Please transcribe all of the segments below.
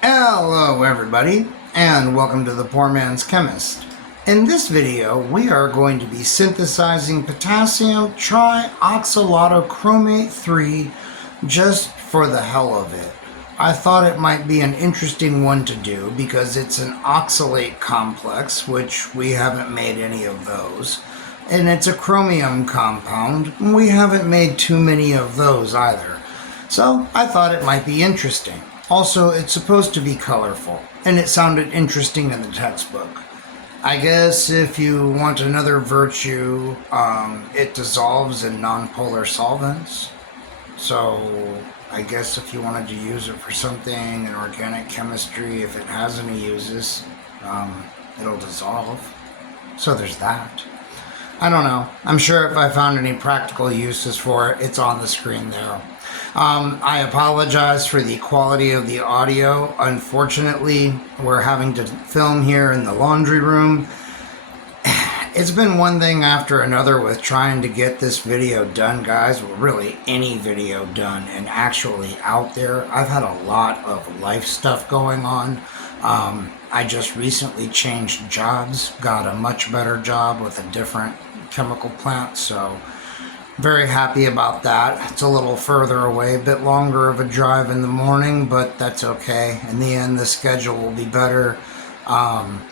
Hello everybody, and welcome to the PoorMansChemist. In this video, we are going to be synthesizing Potassium Trioxalatochromate 3 just for the hell of it. I thought it might be an interesting one to do because it's an oxalate complex, which we haven't made any of those. And it's a chromium compound, and we haven't made too many of those either. So I thought it might be interesting. Also, it's supposed to be colorful, and it sounded interesting in the textbook. I guess if you want another virtue, it dissolves in nonpolar solvents. So I guess if you wanted to use it for something in organic chemistry, if it has any uses, it'll dissolve. So there's that. I don't know. I'm sure if I found any practical uses for it, it's on the screen there. I apologize for the quality of the audio. Unfortunately, we're having to film here in the laundry room. It's been one thing after another with trying to get this video done, guys. Well, really any video done and actually out there. I've had a lot of life stuff going on. I just recently changed jobs, got a much better job with a different chemical plant, so very happy about that. It's a little further away, a bit longer of a drive in the morning, but that's okay. In the end, the schedule will be better,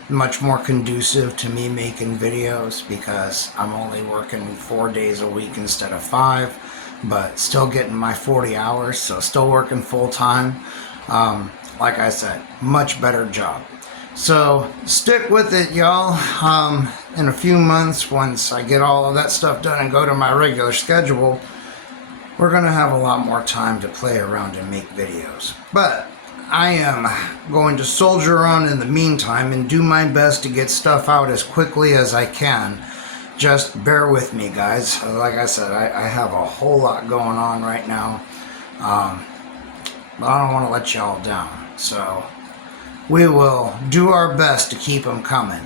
much more conducive to me making videos because I'm only working 4 days a week instead of 5, but still getting my 40 hours, so still working full time. Like I said, much better job. So stick with it, y'all. In a few months, once I get all of that stuff done and go to my regular schedule, we're gonna have a lot more time to play around and make videos. But I am going to soldier on in the meantime and do my best to get stuff out as quickly as I can. Just bear with me, guys. Like I said, I have a whole lot going on right now. But I don't want to let y'all down. So we will do our best to keep them coming.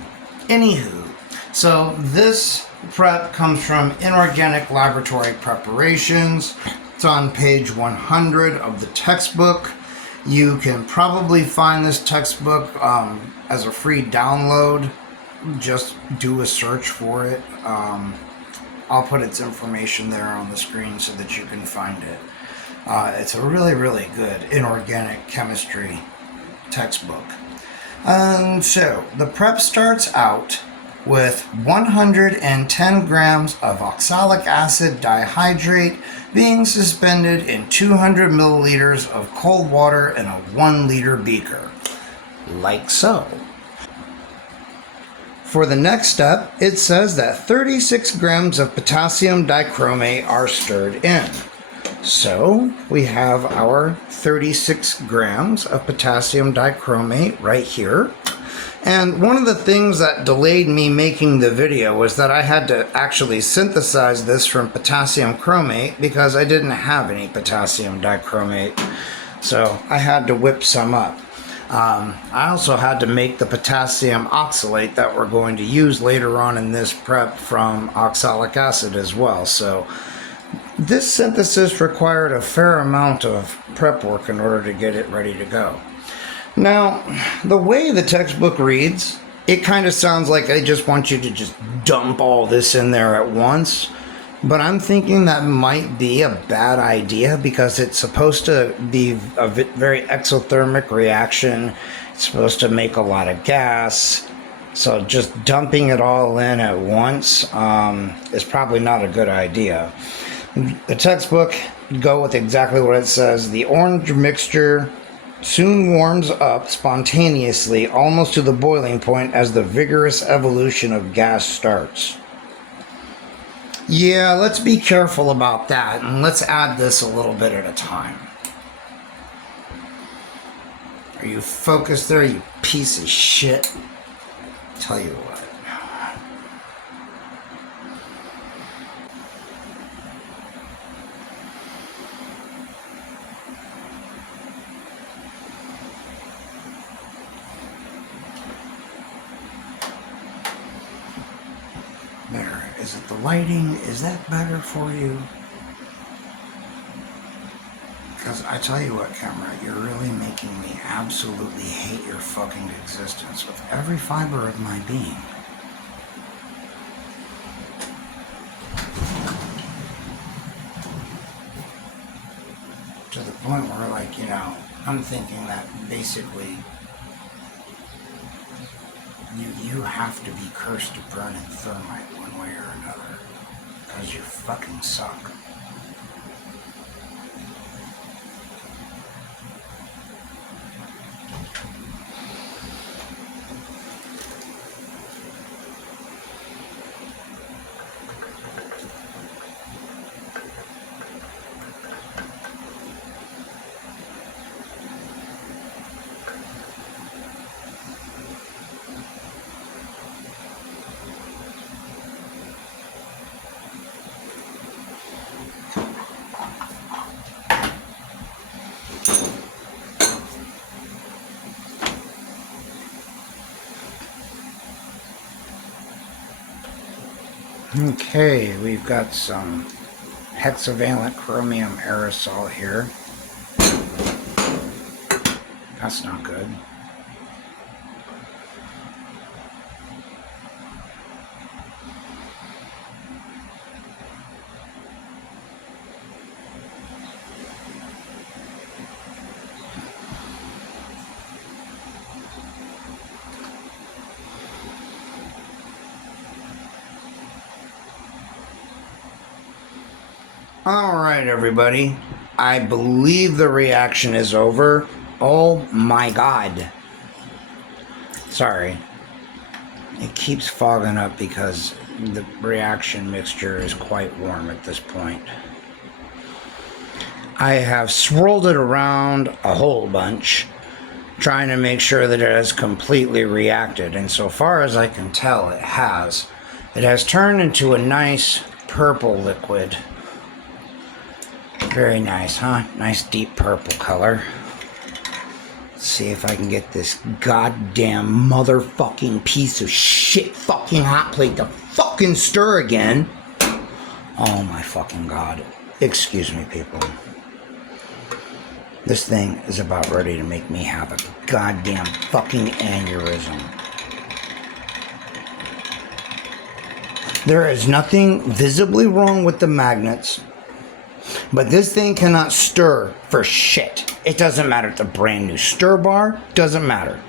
Anywho, so this prep comes from Inorganic Laboratory Preparations. It's on page 100 of the textbook. You can probably find this textbook as a free download. Just do a search for it. I'll put its information there on the screen so that you can find it. It's a really, really good inorganic chemistry textbook. So the prep starts out with 110 grams of oxalic acid dihydrate being suspended in 200 milliliters of cold water in a 1 liter beaker, like so. For the next step, it says that 36 grams of potassium dichromate are stirred in. So we have our 36 grams of potassium dichromate right here. And one of the things that delayed me making the video was that I had to actually synthesize this from potassium chromate because I didn't have any potassium dichromate. So I had to whip some up. I also had to make the potassium oxalate that we're going to use later on in this prep from oxalic acid as well. So this synthesis required a fair amount of prep work in order to get it ready to go. Now, the way the textbook reads, it kind of sounds like they just want you to just dump all this in there at once. But I'm thinking that might be a bad idea because it's supposed to be a very exothermic reaction. It's supposed to make a lot of gas. So just dumping it all in at once is probably not a good idea. The textbook, go with exactly what it says. The orange mixture soon warms up spontaneously, almost to the boiling point as the vigorous evolution of gas starts. Yeah, let's be careful about that, and let's add this a little bit at a time. Are you focused there, you piece of shit? Tell you what. There. Is it the lighting? Is that better for you? Because I tell you what, camera, you're really making me happy. absolutely hate your fucking existence with every fiber of my being. To the point where, like, you know, I'm thinking that basically you have to be cursed to burn in thermite one way or another, because you fucking suck. Okay, we've got some hexavalent chromium aerosol here. That's not good. Alright, everybody. I believe the reaction is over. Oh my god. Sorry. It keeps fogging up because the reaction mixture is quite warm at this point. I have swirled it around a whole bunch, trying to make sure that it has completely reacted. And so far as I can tell, it has. It has turned into a nice purple liquid. Very nice, huh? Nice deep purple color. Let's see if I can get this goddamn motherfucking piece of shit fucking hot plate to fucking stir again. Oh my fucking god. Excuse me, people. This thing is about ready to make me have a goddamn fucking aneurysm. There is nothing visibly wrong with the magnets. But this thing cannot stir for shit. It doesn't matter. It's a brand new stir bar. Doesn't matter.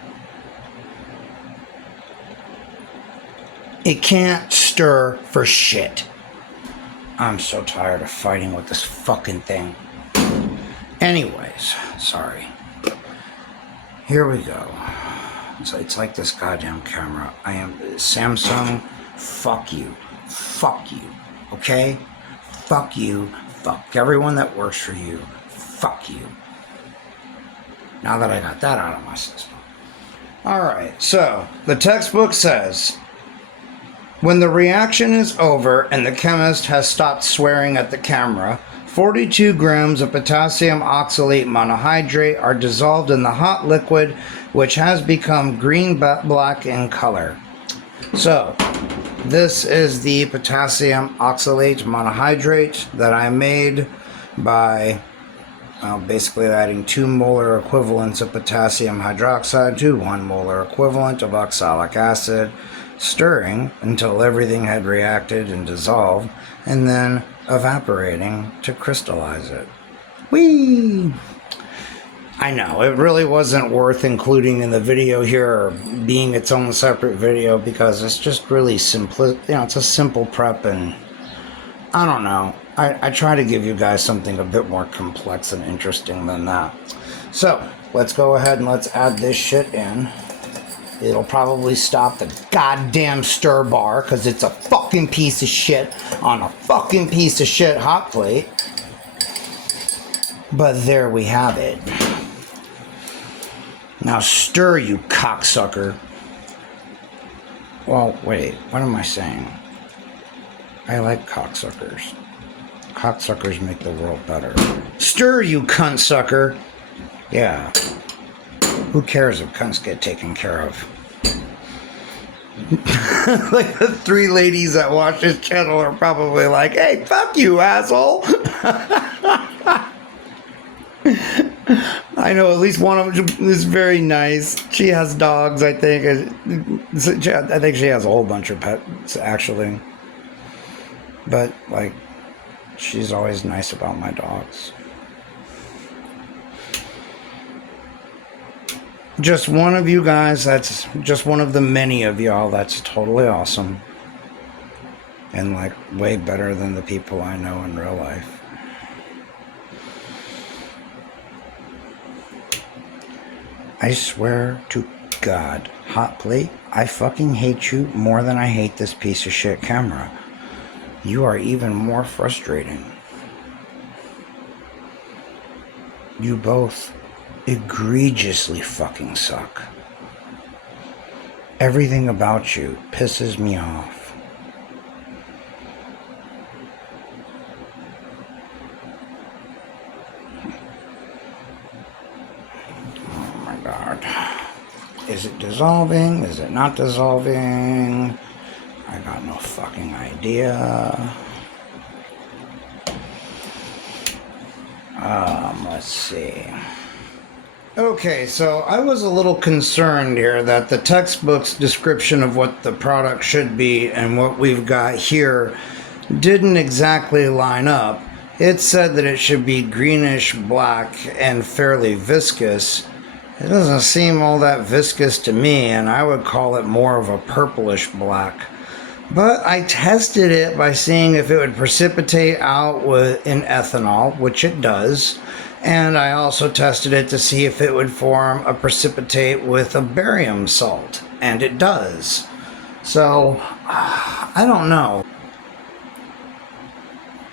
It can't stir for shit. I'm so tired of fighting with this fucking thing. Anyways, sorry. Here we go. So it's like this goddamn camera. I am Samsung. Fuck you. Fuck you. Okay? Fuck you. Fuck everyone that works for you. Fuck you. Now that I got that out of my system. Alright, so the textbook says, when the reaction is over and the chemist has stopped swearing at the camera, 42 grams of potassium oxalate monohydrate are dissolved in the hot liquid, which has become green-black in color. So, this is the potassium oxalate monohydrate that I made by basically adding 2 molar equivalents of potassium hydroxide to 1 molar equivalent of oxalic acid, stirring until everything had reacted and dissolved, and then evaporating to crystallize it. Whee! I know, it really wasn't worth including in the video here or being its own separate video because it's just really simple. You know, it's a simple prep, and I don't know. I try to give you guys something a bit more complex and interesting than that. So, let's go ahead and let's add this shit in. It'll probably stop the goddamn stir bar because it's a fucking piece of shit on a fucking piece of shit hot plate. But there we have it. Now stir, you cocksucker. Well, wait, what am I saying? I like cocksuckers. Cocksuckers make the world better. Stir, you cunt sucker. Yeah. Who cares if cunts get taken care of? Like the 3 ladies that watch this channel are probably like, hey, fuck you, asshole. I know at least one of them is very nice. She has dogs, I think. I think she has a whole bunch of pets, actually. But, like, she's always nice about my dogs. Just one of you guys, that's just one of the many of y'all, that's totally awesome. And, like, way better than the people I know in real life. I swear to God, Hot Plate, I fucking hate you more than I hate this piece of shit camera. You are even more frustrating. You both egregiously fucking suck. Everything about you pisses me off. Is it dissolving? Is it not dissolving? I got no fucking idea. Let's see. Okay, so I was a little concerned here that the textbook's description of what the product should be and what we've got here didn't exactly line up. It said that it should be greenish black and fairly viscous. It doesn't seem all that viscous to me, and I would call it more of a purplish black. But I tested it by seeing if it would precipitate out in ethanol, which it does. And I also tested it to see if it would form a precipitate with a barium salt, and it does. So, I don't know.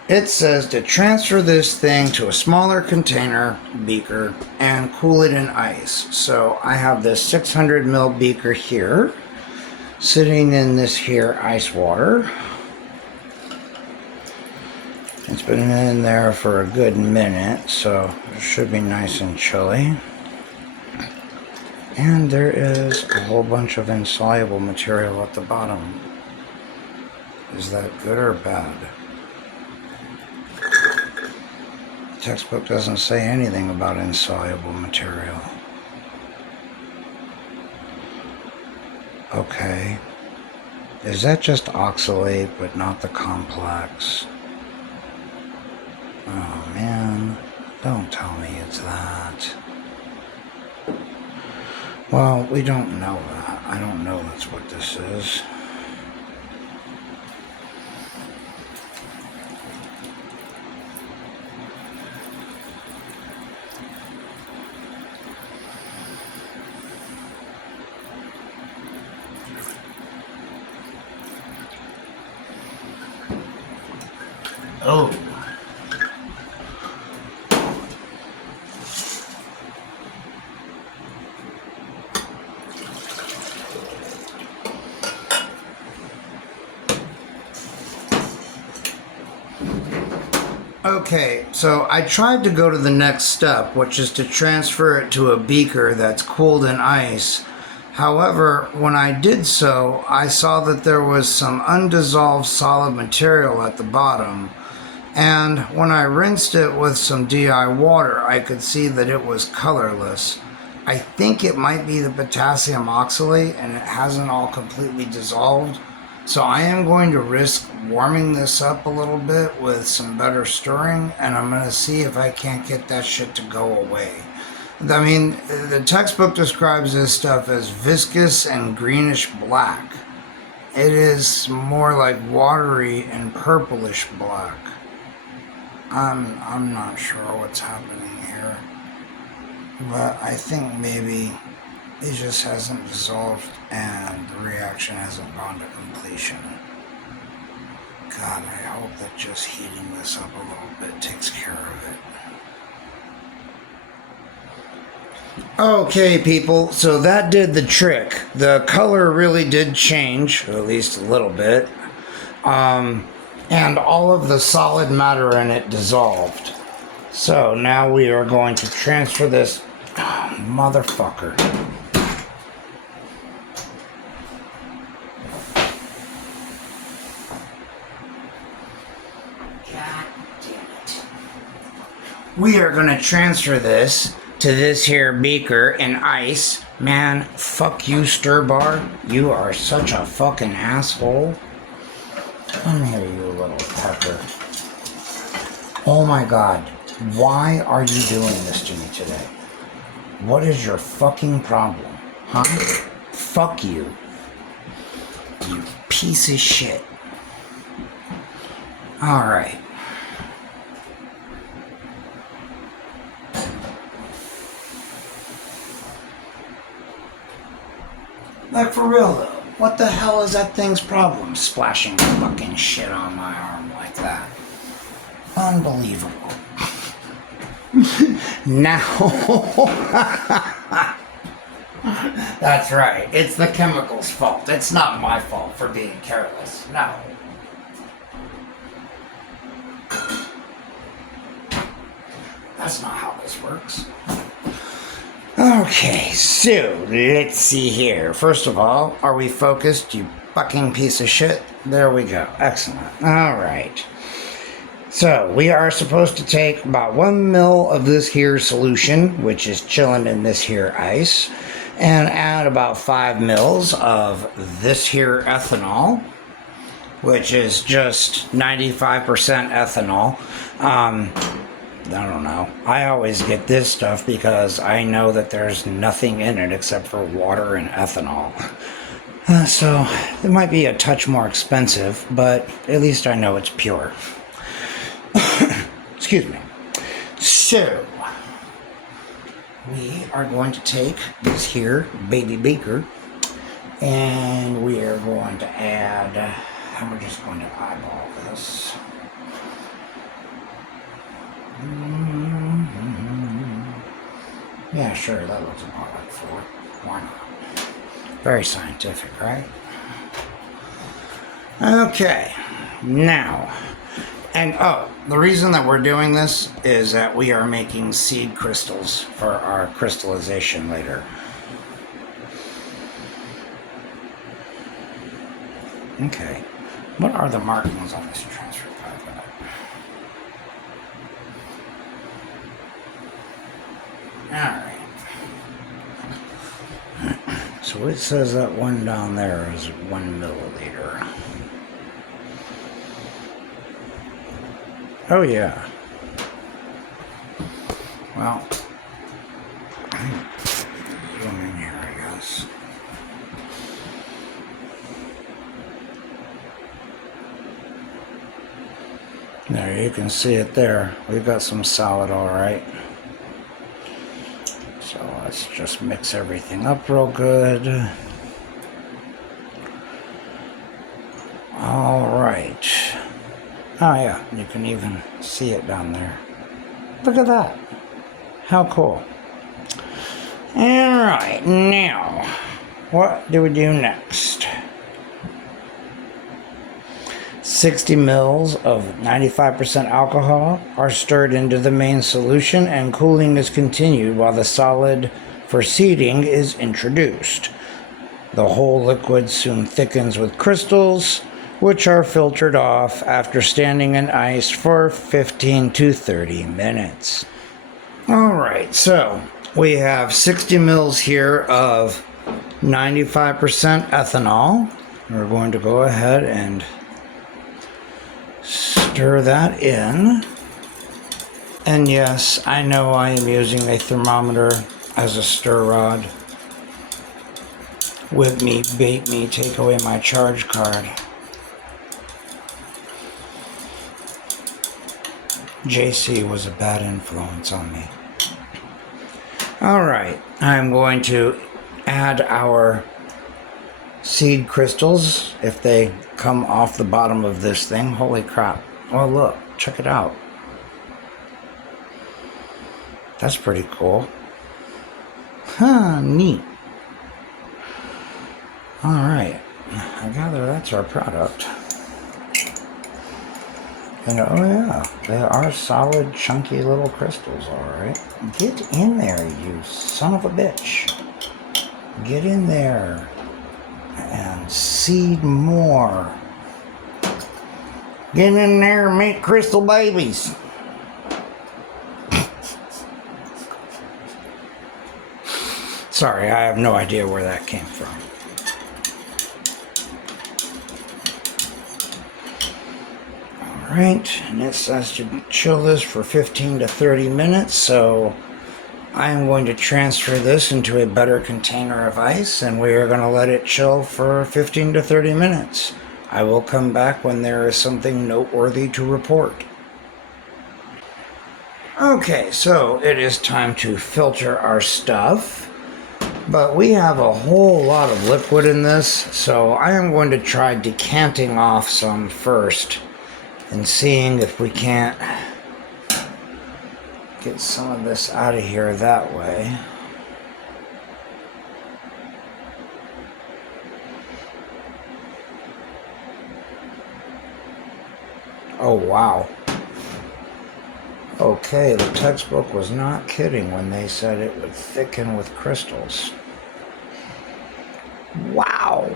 It says to transfer this thing to a smaller container beaker and cool it in ice. So I have this 600 ml beaker here, sitting in this here ice water. It's been in there for a good minute, so it should be nice and chilly. And there is a whole bunch of insoluble material at the bottom. Is that good or bad? The textbook doesn't say anything about insoluble material. Okay. Is that just oxalate but not the complex? Oh man, don't tell me it's that. Well, we don't know that. I don't know that's what this is. Oh. Okay, so I tried to go to the next step, which is to transfer it to a beaker that's cooled in ice. However, when I did so, I saw that there was some undissolved solid material at the bottom. And when I rinsed it with some DI water, I could see that it was colorless. I think it might be the potassium oxalate and it hasn't all completely dissolved. So I am going to risk warming this up a little bit with some better stirring, and I'm going to see if I can't get that shit to go away. I mean, the textbook describes this stuff as viscous and greenish black. It is more like watery and purplish black. I'm not sure what's happening here, but I think maybe it just hasn't dissolved and the reaction hasn't gone to completion. God, I hope that just heating this up a little bit takes care of it. Okay, people, so that did the trick. The color really did change, at least a little bit. And all of the solid matter in it dissolved. So now we are going to transfer this motherfucker. God damn it. We are going to transfer this to this here beaker in ice. Man, fuck you, Stir Bar. You are such a fucking asshole. Come here, you little pecker. Oh my god. Why are you doing this to me today? What is your fucking problem? Huh? Fuck you. You piece of shit. Alright. Like, for real though, what the hell is that thing's problem? Splashing fucking shit on my arm like that. Unbelievable. Now, that's right. It's the chemical's fault. It's not my fault for being careless. No. That's not how this works. Okay, so let's see here. First of all, are we focused, you fucking piece of shit? There we go. Excellent. All right. So we are supposed to take about 1 ml of this here solution, which is chilling in this here ice, and add about 5 ml of this here ethanol, which is just 95% ethanol. I don't know. I always get this stuff because I know that there's nothing in it except for water and ethanol. So it might be a touch more expensive, but at least I know it's pure. Excuse me. So, we are going to take this here baby beaker and we are going to add, and we're just going to eyeball this. Yeah, sure, that looks about like 4. Why not? Very scientific, right? Okay, now, and the reason that we're doing this is that we are making seed crystals for our crystallization later. Okay, what are the markings on this transfer pipe? Alright. So it says that one down there is 1 milliliter. Oh yeah. Well, zoom in here, I guess. There, you can see it there. We've got some solid, all right. So let's just mix everything up real good. All right. Oh yeah, you can even see it down there. Look at that. How cool. Alright, now, what do we do next? 60 mils of 95% alcohol are stirred into the main solution and cooling is continued while the solid for seeding is introduced. The whole liquid soon thickens with crystals, which are filtered off after standing in ice for 15 to 30 minutes. Alright, so we have 60 mils here of 95% ethanol. We're going to go ahead and stir that in. And yes, I know I am using a thermometer as a stir rod. Whip me, bait me, take away my charge card. JC was a bad influence on me. Alright, I'm going to add our seed crystals if they come off the bottom of this thing. Holy crap. Oh look, check it out. That's pretty cool. Huh, neat. Alright, I gather that's our product. And oh yeah, they are solid, chunky little crystals, alright. Get in there, you son of a bitch. Get in there and seed more. Get in there and make crystal babies. Sorry, I have no idea where that came from. Alright, and it says to chill this for 15 to 30 minutes, so I am going to transfer this into a better container of ice, and we are going to let it chill for 15 to 30 minutes. I will come back when there is something noteworthy to report. Okay, so it is time to filter our stuff. But we have a whole lot of liquid in this, so I am going to try decanting off some first and seeing if we can't get some of this out of here that way. Oh, wow. Okay, the textbook was not kidding when they said it would thicken with crystals. Wow.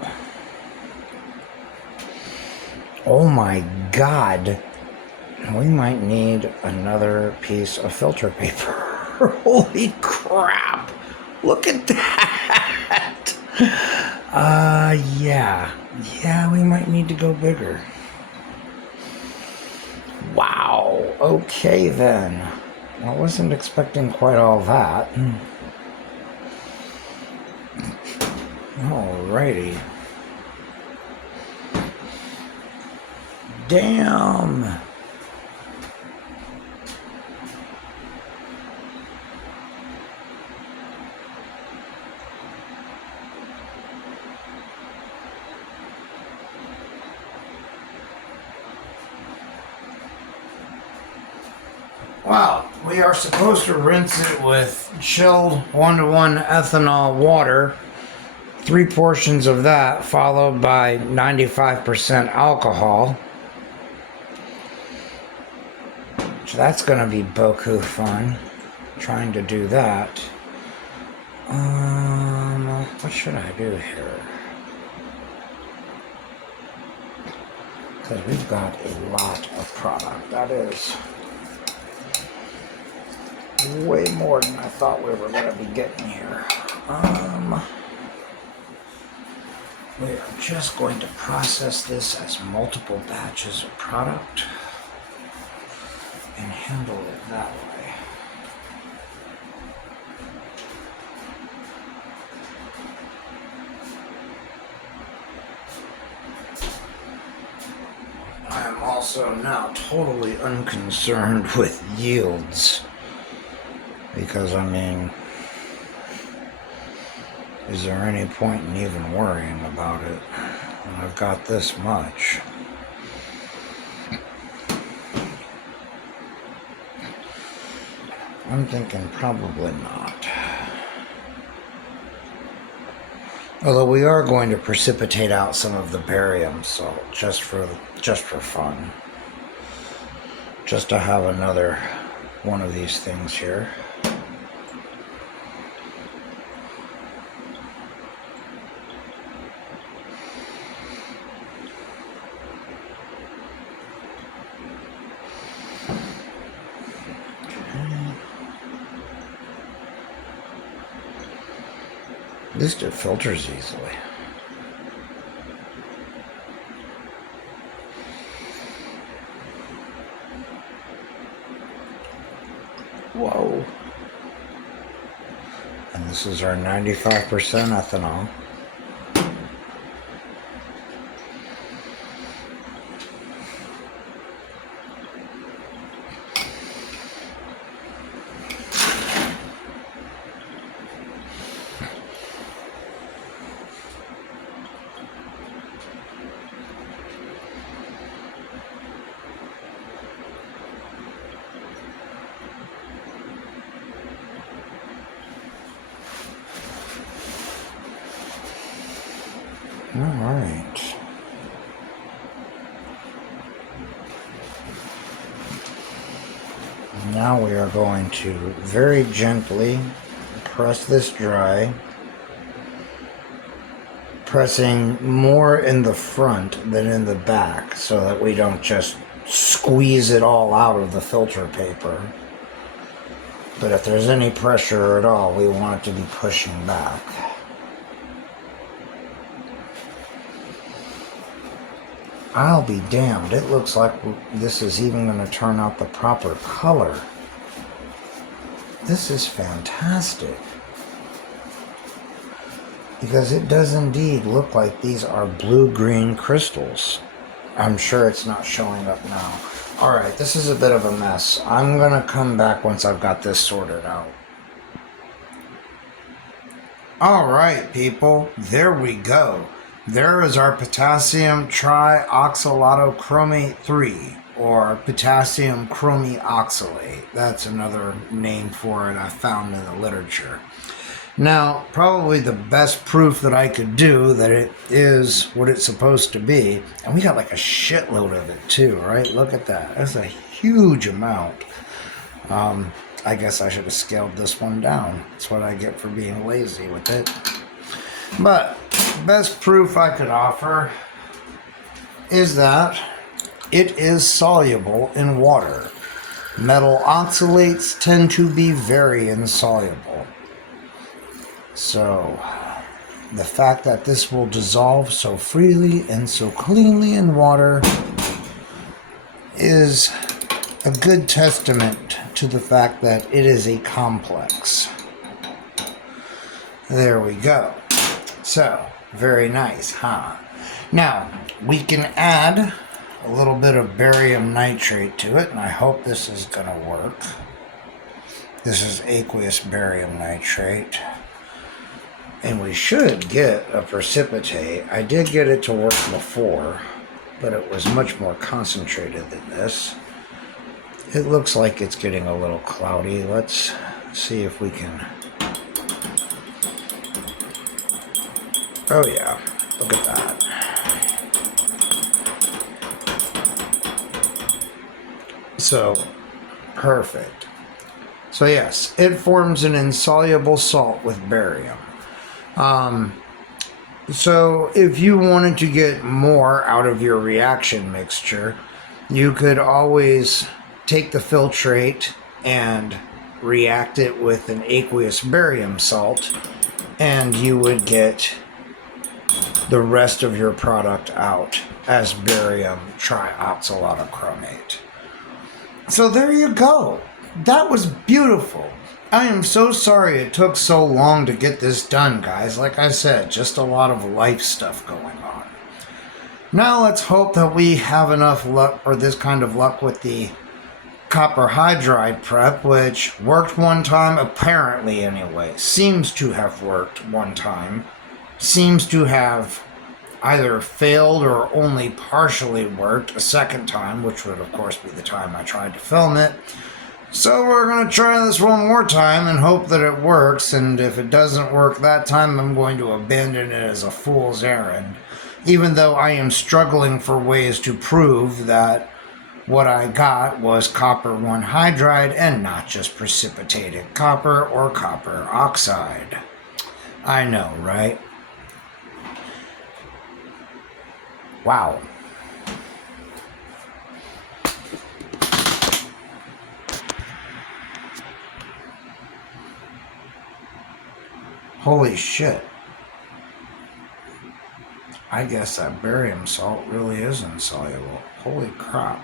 Oh my God. We might need another piece of filter paper. Holy crap. Look at that. Yeah. Yeah, we might need to go bigger. Wow. Okay then. I wasn't expecting quite all that. Alrighty. Damn. Well, we are supposed to rinse it with chilled 1-to-1 ethanol water, 3 portions of that, followed by 95% alcohol. So that's going to be beaucoup fun, trying to do that. What should I do here? Because we've got a lot of product. That is way more than I thought we were going to be getting here. We are just going to process this as multiple batches of product and handle it that way. I am also now totally unconcerned with yields. Because, I mean, is there any point in even worrying about it when I've got this much? I'm thinking probably not. Although we are going to precipitate out some of the barium salt just for fun. Just to have another one of these things here. At least it filters easily. Whoa. And this is our 95% ethanol. All right. Now we are going to very gently press this dry, pressing more in the front than in the back so that we don't just squeeze it all out of the filter paper. But if there's any pressure at all, we want it to be pushing back. I'll be damned. It looks like this is even going to turn out the proper color. This is fantastic. Because it does indeed look like these are blue-green crystals. I'm sure it's not showing up now. Alright, this is a bit of a mess. I'm going to come back once I've got this sorted out. Alright, people. There we go. There is our Potassium Trioxalatochromate 3, or Potassium Trioxalatochromate. That's another name for it I found in the literature. Now, probably the best proof that I could do that it is what it's supposed to be, and we got like a shitload of it too, right? Look at that. That's a huge amount. I guess I should have scaled this one down. That's what I get for being lazy with it. But best proof I could offer is that it is soluble in water. Metal oxalates tend to be very insoluble. So the fact that this will dissolve so freely and so cleanly in water is a good testament to the fact that it is a complex. There we go. So, very nice, huh? Now, we can add a little bit of barium nitrate to it, and I hope this is going to work. This is aqueous barium nitrate. And we should get a precipitate. I did get it to work before, but it was much more concentrated than this. It looks like it's getting a little cloudy. Let's see if we can... Oh yeah, look at that. So, perfect. So yes, it forms an insoluble salt with barium. So if you wanted to get more out of your reaction mixture, you could always take the filtrate and react it with an aqueous barium salt, and you would get the rest of your product out as barium trioxalatochromate. So there you go. That was beautiful. I am so sorry it took so long to get this done, guys. Like I said, just a lot of life stuff going on. Now let's hope that we have enough luck, or this kind of luck, with the copper hydride prep, which worked one time, apparently anyway. Seems to have worked one time. Seems to have either failed or only partially worked a second time, which would of course be the time I tried to film it. So we're going to try this one more time and hope that it works, and if it doesn't work that time, I'm going to abandon it as a fool's errand, even though I am struggling for ways to prove that what I got was copper 1 hydride and not just precipitated copper or copper oxide. I know, right? Wow. Holy shit. I guess that barium salt really is insoluble. Holy crap.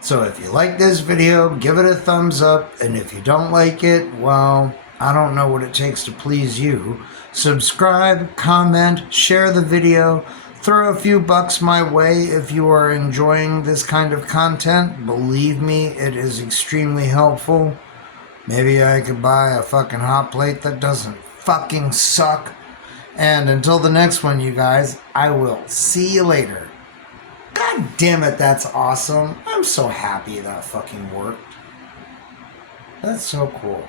So if you like this video, give it a thumbs up, and if you don't like it, well, I don't know what it takes to please you. Subscribe, comment, share the video, throw a few bucks my way if you are enjoying this kind of content. Believe me, it is extremely helpful. Maybe I could buy a fucking hot plate that doesn't fucking suck. And until the next one, you guys, I will see you later. God damn it, that's awesome. I'm so happy that fucking worked. That's so cool.